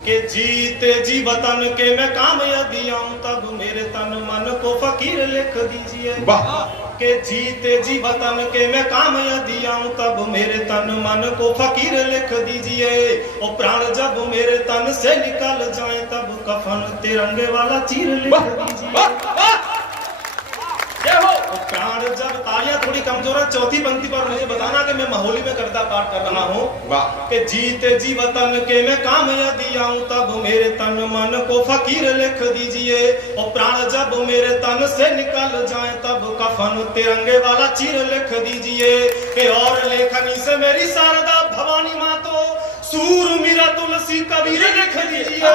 के जीते जी वतन के मैं काम यदि आऊं तब मेरे तन मन को फकीर लिख दीजिए। के जीते जी वतन के मैं काम यदि आऊं तब मेरे तन मन को फकीर लिख दीजिए। और प्राण जब मेरे तन से निकल जाए तब कफन तिरंगे वाला चीर लिख दीजिए। प्राण जब तालियां थोड़ी कमजोर है, चौथी पंक्ति पर मुझे बताना कि मैं माहौली में कविता पाठ कर रहा हूँ। कि जीते जी वतन के मैं काम यदि आऊं तब मेरे तन मन को फकीर लिख दीजिए। और प्राण जब मेरे तन से निकल जाए तब कफन तिरंगे वाला चीर लिख दीजिए। कि और लेखनी से मेरी शारदा भवानी माँ तो सूर मीरा तुलसी कबीर लिख दीजिए।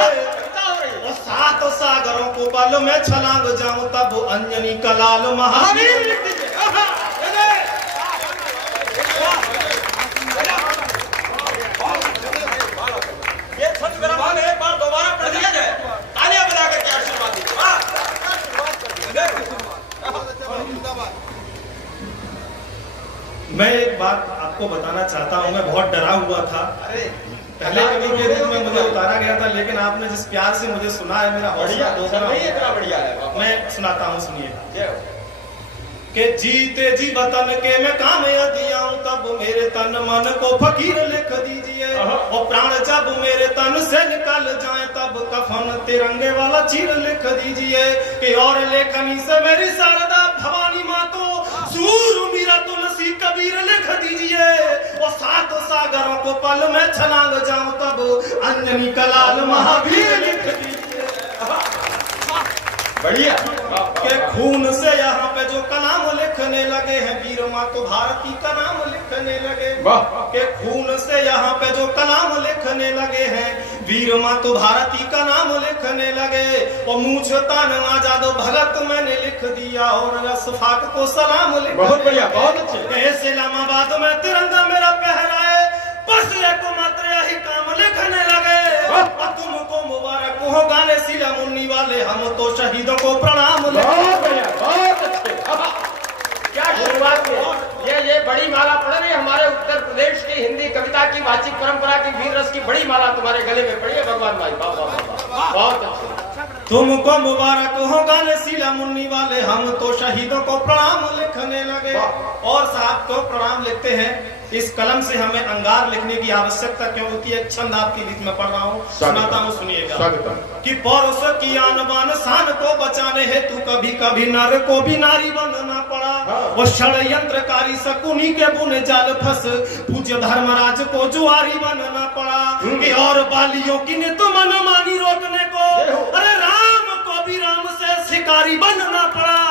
और सात सागरों को बल में छलांग जाऊं तब अंजनी कलाल महावीर लिख दीजिए। ये छंद मेरा मन एक बार दोबारा पढ़ दिया जाए, तालियां बजा करके आशीर्वाद दीजिए। मैं एक बात आपको बताना चाहता हूँ, मैं बहुत डरा हुआ था। पहले कभी के दिन में मुझे उतारा गया था, लेकिन आपने जिस प्यार से मुझे सुना है मेरा हौसला बढ़िया है। मैं सुनाता हूँ, सुनिए। के जीते जी वतन के मैं काम यदि आऊं तब मेरे तन मन को फकीर लिख दीजिए। और प्राण जब मेरे तन से निकल जाए तब कफन तिरंगे वाला चीर लिख दीजिए। कि और लेखनी से मेरी शारदा भवानी माँ तो सूर मीरा तुलसी कबीर लिख दीजिए। और सात सागरों को पल में छलांग जाऊं तब अंजनी कलाल महावीर लिख दीजिए। बढ़िया। के खून से यहाँ पे जो कलाम लिखने लगे हैं वीर माँ तो भारती का नाम लिखने लगे। के खून से यहाँ पे जो कलाम लिखने लगे हैं वीर माँ तो भारती का नाम लिखने लगे। और मूछ तान आजाद भगत मैंने लिख दिया और अशफाक को सलाम लिख। बहुत बढ़िया, बहुत अच्छे। इस्लामाबाद में तिरंगा मेरा पहराए बस एक मात्र यही काम लिखने लगे। और तुमको मुबारक हो गाने सिला मुन्नी वाले, हम तो शहीदों को प्रणाम। बहुत बढ़िया, बहुत अच्छे। क्या शुरुआत में ये बड़ी माला पड़ रही है हमारे उत्तर प्रदेश की हिंदी कविता की वाचिक परंपरा की वीर रस की बड़ी माला तुम्हारे गले में पड़ी है भगवान भाई। बहुत अच्छे। तुमको मुबारक हो गाने सिला मुन्नी वाले, हम तो शहीदों को प्रणाम लिखने लगे। और साहब को प्रणाम लिखते हैं। इस कलम से हमें अंगार लिखने की आवश्यकता क्यों होती है? एक छंद आपके बीच में पढ़ रहा हूँ, सुनाता हूँ, सुनिएगा। कि पौरुष की आन बान शान को बचाने हेतु कभी कभी नर को भी नारी बनना पड़ा। वो षड्यंत्रकारी शकुनी के बुने जाल फंस पूज्य धर्मराज को जुआरी बनना पड़ा। कि और बालियों की ने तो मनमानी रोकने को अरे राम को भी राम से शिकारी बनना पड़ा।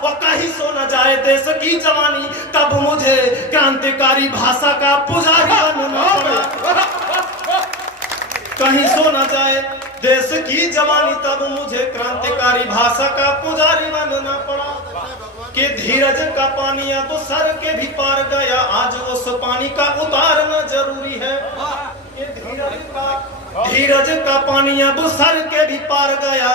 और कहीं सो न जाए देश की जवानी तब मुझे क्रांतिकारी भाषा का पुजारी बनना पड़ा। कहीं सो न जाए देश की जवानी तब मुझे क्रांतिकारी भाषा का पुजारी बनना पड़ा। कि धीरज का पानी अब सर के भी पार गया, आज उस पानी का उतारना जरूरी है। धीरज का पानी अब सर के भी पार गया,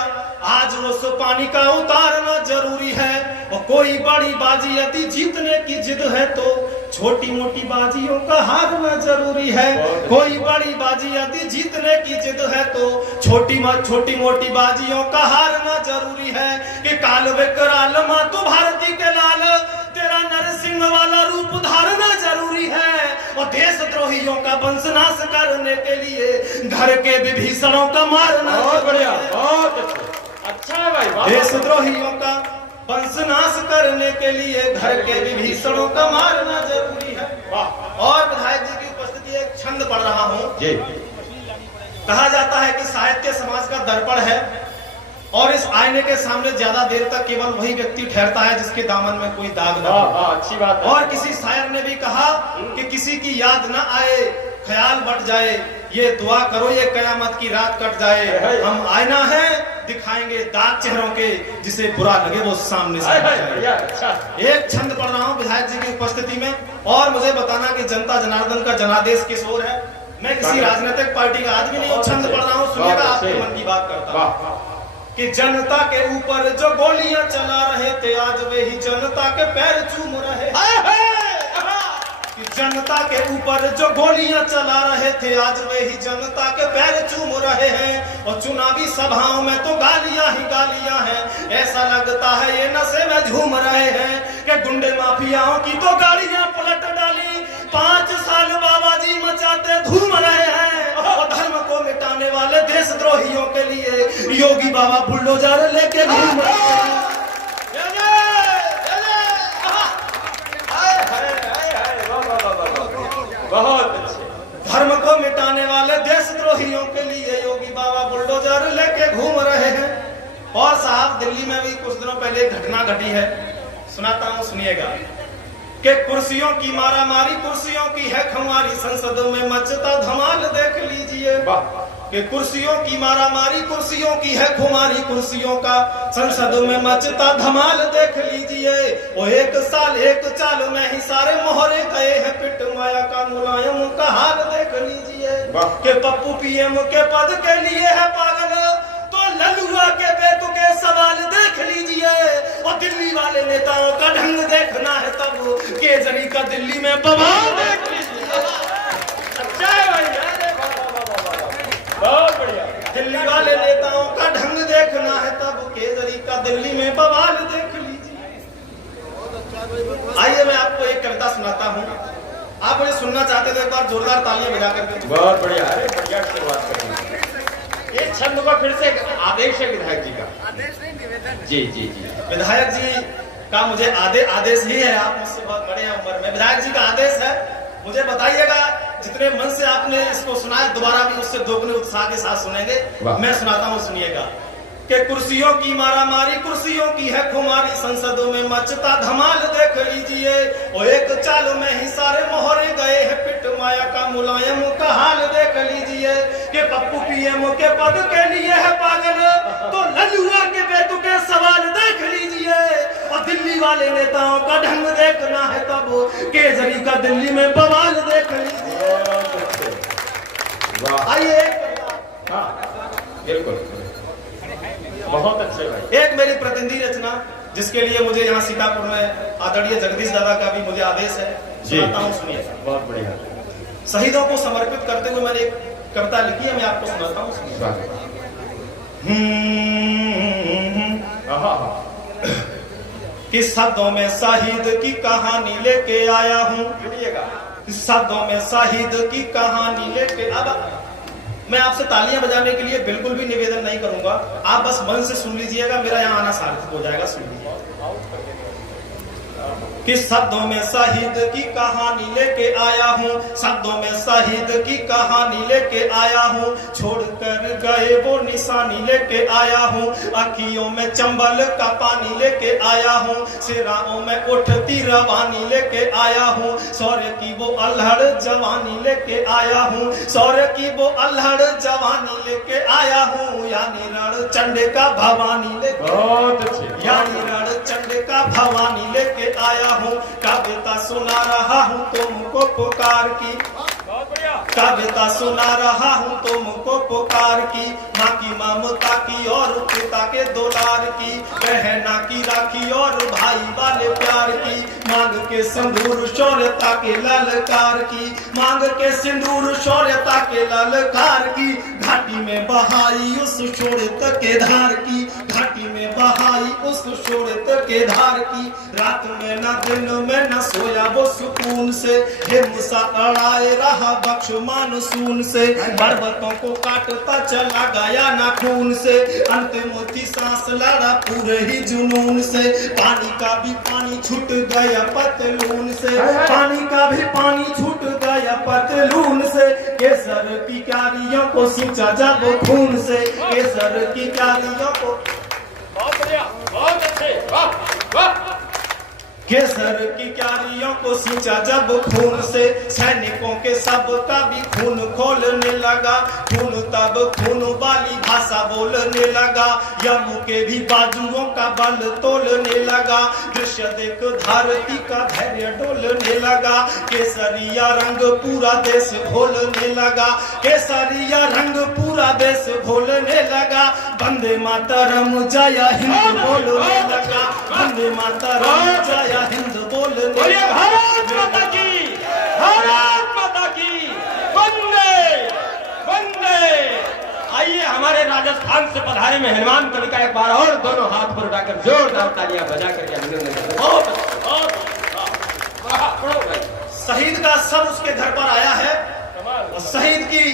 आज उस पानी का उतारना जरूरी है। और कोई बड़ी बाजी यदि जीतने की जिद है तो छोटी मोटी बाजियों का हारना जरूरी है। कोई बड़ी बाजी यदि जीतने की जिद है तो छोटी मोटी बाजियों का हारना जरूरी है। कि काल विकराल माँ तो भारती के लाल तेरा नरसिंह वाला रूप धारना जरूरी है। और देशद्रोहियों का वंशनाश करने के लिए घर के विभीषणों का मारना। बहुत बढ़िया, बहुत अच्छा है भाई। देशद्रोहियों का वंशनाश करने के लिए घर के विभीषणों का मारना जरूरी है। और विधायक जी की उपस्थिति एक छंद पढ़ रहा हूँ। कहा जाता है कि साहित्य समाज का दर्पण है और इस आईने के सामने ज्यादा देर तक केवल वही व्यक्ति ठहरता है जिसके दामन में कोई दाग न हो। अच्छी बात है। और किसी शायर ने भी कहा कि किसी की याद न आए ख्याल बट जाए, ये दुआ करो ये कयामत की रात कट जाए। हम आईना है दिखाएंगे दाग चेहरों के, जिसे बुरा लगे वो सामने से जाए। एक छंद पढ़ रहा हूँ विधायक जी की उपस्थिति में। और मुझे बताना कि जनता जनार्दन का जनादेश किस ओर है। मैं किसी राजनीतिक पार्टी का आदमी नहीं हूँ, छंद पढ़ रहा हूँ, सुनिएगा, आपके मन की बात करता हूँ। कि जनता के ऊपर जो गोलियां चला रहे थे आज वे ही जनता के पैर चूम रहे। कि जनता के ऊपर जो गोलियां चला रहे थे आज वे ही जनता के पैर चूम रहे हैं। और चुनावी सभाओं में तो गालियां ही गालियां हैं। ऐसा लगता है ये नशे में झूम रहे हैं कि गुंडे माफियाओं की तो गाड़ियां पलट डाली। 5 साल बाबा जी मचाते धूम रहे हैं और धर्म को मिटाने वाले देशद्रोहियों के लिए योगी बाबा बुलडोजर लेके घूम रहे हैं। बहुत अच्छे। धर्म को मिटाने वाले देशद्रोहियों के लिए योगी बाबा बुलडोजर लेके घूम रहे हैं। और साहब दिल्ली में भी कुछ दिनों पहले एक घटना घटी है, सुनाता हूं, सुनिएगा कि कुर्सियों की मारामारी कुर्सियों की है खुमारी, संसद में मचता धमाल देख लीजिए। कि कुर्सियों की मारामारी कुर्सियों की है खुमारी, कुर्सियों का संसद में मचता धमाल देख लीजिए। वो एक साल एक चाल में ही सारे मोहरे गए हैं पिट, माया का मुलायम का हाल देख लीजिए। कि पप्पू पीएम के पद के लिए है पागल, तो लल्लुआ के बेतुके सवाल देख लीजिए। और दिल्ली वाले नेताओं का ढंग देखना है तब केजरी का दिल्ली में बवाल देख लीजिए। बहुत बढ़िया। दिल्ली वाले नेताओं का ढंग देखना है तब केजरी का दिल्ली में बवाल देख लीजिए। आइए मैं आपको एक कविता सुनाता हूँ, आप मुझे सुनना चाहते तो एक बार जोरदार तालियां बजा करके। बहुत बढ़िया, अरे बढ़िया शुरुआत करेंगे। ये छंद का फिर से आदेश है विधायक जी का। आदेश नहीं, निवेदन। जी जी जी, विधायक जी का मुझे आदेश ही है, आप मुझसे बहुत बड़े हैं उम्र में, विधायक जी का आदेश है, मुझे बताइएगा जितने मन से आपने इसको सुनाया दोबारा भी उससे दोगुने उत्साह के साथ सुनेंगे। मैं सुनाता हूँ, सुनिएगा। कि कुर्सियों की मारामारी कुर्सियों की है खुमारी, संसदों में मचता धमाल देख लीजिए। और एक चाल में ही सारे मोहरे गए हैं पिट, माया का मुलायम का हाल देख लीजिए। कि पप्पू पीएम के पद के लिए है पागल, तो लल्लुआ के बेतुके सवाल देख लीजिए। और दिल्ली वाले नेताओं का ढंग देखना है तब केजरी का दिल्ली में बवाल देख लीजिए। आइए, बिल्कुल, बहुत अच्छे भाई। एक मेरी प्रतिनिधि रचना जिसके लिए मुझे यहाँ सीतापुर में आदरणीय जगदीश दादा का भी मुझे आदेश है, सुनाता हूँ, सुनिए। बहुत बढ़िया। शहीदों को समर्पित करते हुए मैंने एक कविता लिखी है, मैं आपको सुनाता हूँ। कि शब्दों में शहीद की कहानी लेके आया हूँ, शब्दों में शहीद की कहानी लेके। अब मैं आपसे तालियां बजाने के लिए बिल्कुल भी निवेदन नहीं करूंगा, आप बस मन से सुन लीजिएगा, मेरा यहाँ आना सार्थक हो जाएगा। सुन लीजिए। कि शब्दों में शहीद की कहानी लेके आया हूँ, शब्दों में शहीद की कहानी लेके आया हूँ। छोड़कर गए वो निशानी लेके आया हूँ, अखियों में चंबल का पानी लेके आया हूँ। सिराओं में उठती रवानी लेके आया हूँ, शौर्य की वो अल्हड़ जवानी लेके आया हूँ, शौर्य की वो अल्हड़ जवानी लेके आया हूँ। यानी रण चंडे का भवानी लेके, यानी रण चंडे का भवानी लेके आया हूँ। कविता सुना रहा हूँ तुमको पुकार की, कविता सुना रहा हूँ तुमको पुकार की। माँ की ममता की और पिता के दुलार की, बहना की राखी और भाई वाले प्यार की। मांग के सिंदूर शौर्यता के ललकार की, मांग के सिंदूर शौर्यता के ललकार की। घाटी में बहाई उस शौर्यत के धार की, घाटी में बहाई उस शौर्यत के धार की। रात में न दिन में न सोया वो सुकून से, हिमसा अड़ाए रहा बख्श मानसून से। पर्वतों को काटता चला गया नाखून से, अंतिम ऊंची सांस लड़ा पूरे ही जुनून से। पानी का भी पानी छूट गया पतलून से, पानी का भी पानी छूट गया पतलून से। केसर की क्यारियों को सींचा जब खून से, केसर की क्यारियों को। बहुत बढ़िया, बहुत अच्छे, वाह वाह। केसर की क्यारियों को सींचा जब खून से, सैनिकों के सब का भी खून खोलने लगा। खून तब खून वाली भाषा बोलने लगा, यमु के भी बाजुओं का बल तोलने लगा। दृश्य देख धरती का धैर्य डोलने लगा, केसरिया रंग पूरा देश घोलने लगा, केसरिया रंग पूरा देश घोलने लगा। वंदे मातरम जय हिंद बोलने लगा, वंदे मातरम जय हिंद बोलने लगा। भारत माता की, भारत माता की, वंदे वंदे। आइए हमारे राजस्थान से पधारे मेहमान कवि का एक बार और दोनों हाथ पर उठाकर जोरदार तालियां बजा करके अभिनंदन करें। बहुत भाई। शहीद का सब उसके घर पर आया है और शहीद की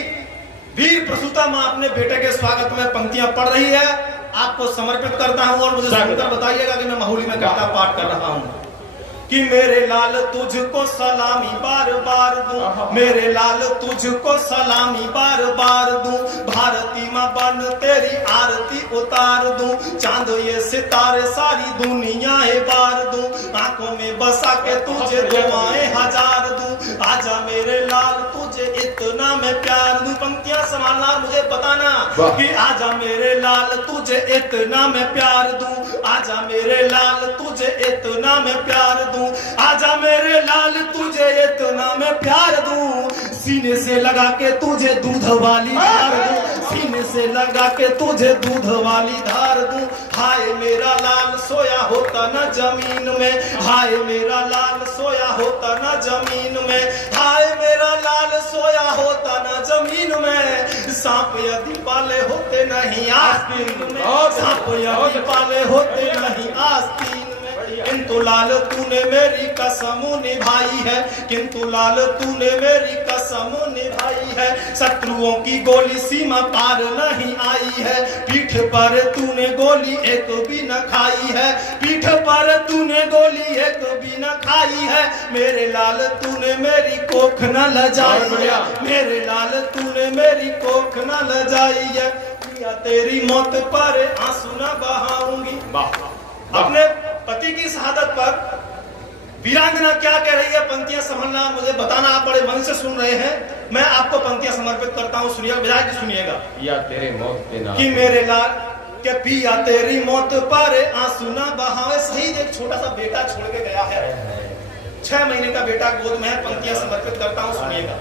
वीर प्रसूता माँ अपने बेटे के स्वागत में पंक्तियां पढ़ रही है। आपको समर्पित करता हूं और मुझे सुनकर बताइएगा कि मैं माहौली में कविता पाठ कर रहा हूं कि मेरे लाल तुझको सलामी बार बार दूं, मेरे लाल तुझको सलामी बार बार दूं, भारती माँ बन तेरी आरती उतार दूं, चांद ये सितारे सारी दुनिया बार दूं, आंखों में बसा के तुझे दुआएं हजार दूं, आजा मेरे लाल तुझे इतना मैं प्यार दूं। पंक्तियां संभालना मुझे बताना कि आजा मेरे लाल तुझे इतना मैं प्यार दूं, आजा मेरे लाल तुझे इतना मैं प्यार दूं, आजा मेरे लाल तुझे इतना मैं प्यार दूं, सीने से लगा के तुझे दूध वाली धार दूं, सीने से लगा के तुझे दूध वाली धार दूं, हाय मेरा लाल सोया होता न जमीन में, हाय मेरा लाल सोया होता न जमीन में, हाय मेरा लाल सोया होता न जमीन में, सांप यदि पाले होते नहीं आस्तीन में, सांप यदि पाले होते नहीं आस्तीन में, किंतु लाल तूने मेरी कसम निभाई है, किंतु लाल तूने मेरी कसम निभाई है, शत्रुओं की गोली सीमा पार नहीं आई है, पीठ पर तूने गोली एक भी न खाई है, पीठ पर तूने गोली एक भी न खाई है, मेरे लाल तूने मेरी कोख न लजाई है, मेरे लाल तूने मेरी कोख न लजाई है, तेरी मौत पर आंसू न बहाऊंगी। अपने पति की शहादत पर वीरांगना क्या कह रही है, पंक्तियां समझना मुझे बताना, आप बड़े मन से सुन रहे हैं, मैं आपको पंक्तियां समर्पित करता हूं, सुनिएगा, बजाय की सुनिएगा। या तेरे मौत पे ना कि मेरे लाल के पिया तेरी मौत पर आंसू ना बहावे, शहीद एक छोटा सा बेटा छोड़ के गया है, 6 महीने का बेटा गोद में है, पंक्तियां समर्पित करता हूं, सुनिएगा।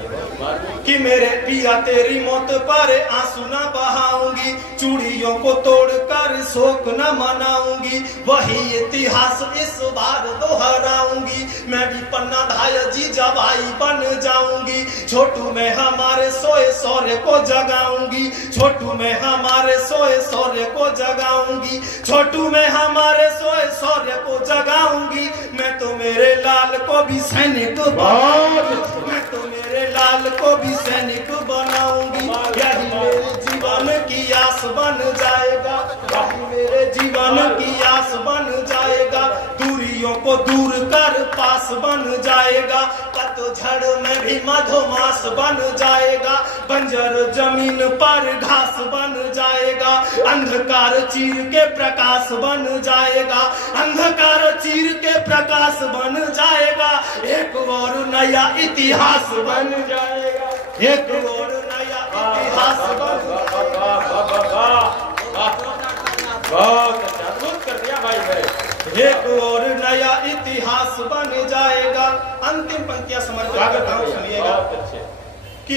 कि मेरे पिया तेरी मौत पर आंसू न बहाऊंगी, चूड़ियों को तोड़कर शोक न मनाऊंगी, वही इतिहास इस बार दोहराऊंगी, मैं भी पन्ना धाय जी जवाई बन जाऊंगी, छोटू में हमारे सोए सौर्य को जगाऊंगी, छोटू में हमारे सोए सौर्य को जगाऊंगी, छोटू में हमारे सोए सौर्य को जगाऊंगी, मैं तो मेरे लाल को भी सैनिक बनाऊंगी, मैं तो मेरे लाल को भी सैनिक बनाऊंगी, यही मेरे जीवन की आस बन जाएगा, यही मेरे जीवन की आस बन जाएगा, दूरियों को दूर कर पास बन जाएगा, पतझड़ में भी मधुमास बन जाएगा, बंजर जमीन पर घास बन जाएगा, अंधकार चीर के प्रकाश बन जाएगा, अंधकार चीर के प्रकाश बन जाएगा, एक और नया इतिहास बन जाएगा, एक और नया इतिहास बन जाएगा। बहुत अच्छा, अद्भुत कर दिया भाई भाई। एक और नया इतिहास बन जाएगा। अंतिम पंक्तियां समर्पित करता हूं, सुनिएगा कि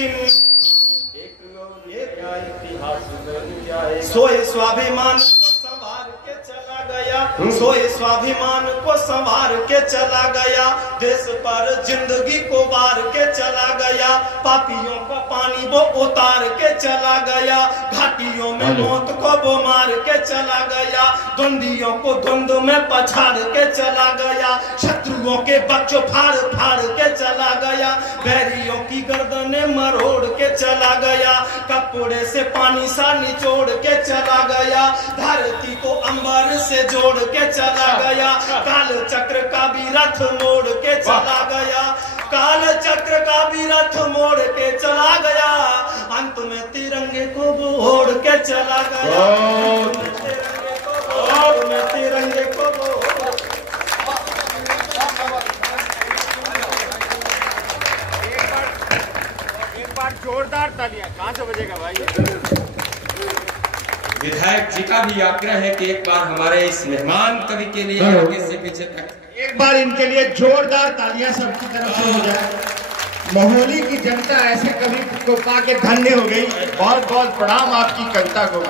सोए स्वाभिमान को संवार के चला गया, सोए स्वाभिमान को संवार के चला गया, देश पर जिंदगी को वार के चला गया, पापियों का पानी वो उतार के चला गया, घाटियों में मौत को वो मार के चला गया, द्वंदियों को द्वंद में पछाड़ के चला गया, शत्रुओं के बच्चों फाड़ फाड़ के चला गया, बैरियों की गर्दनें मरोड़ के चला गया, कपड़े से पानी सा निचोड़ के चला गया, धरती को अंबर से जोड़ के चला गया, काल चक्र का भी रथ मोड़ के चला गया, काल चक्र का भी रथ मोड़ के चला गया, अंत में तिरंगे को ओढ़ के चला गया, तिरंगे को जोरदार तालियां कहां से बजेगा भाई। विधायक जी का भी आग्रह है कि एक बार हमारे इस मेहमान कवि के लिए आगे से पीछे तक एक बार इनके लिए जोरदार तालियां सबकी तरफ से हो जाए। माहौली की जनता ऐसे कवि को पा के धन्य हो गई। बहुत बहुत प्रणाम आपकी कविता को।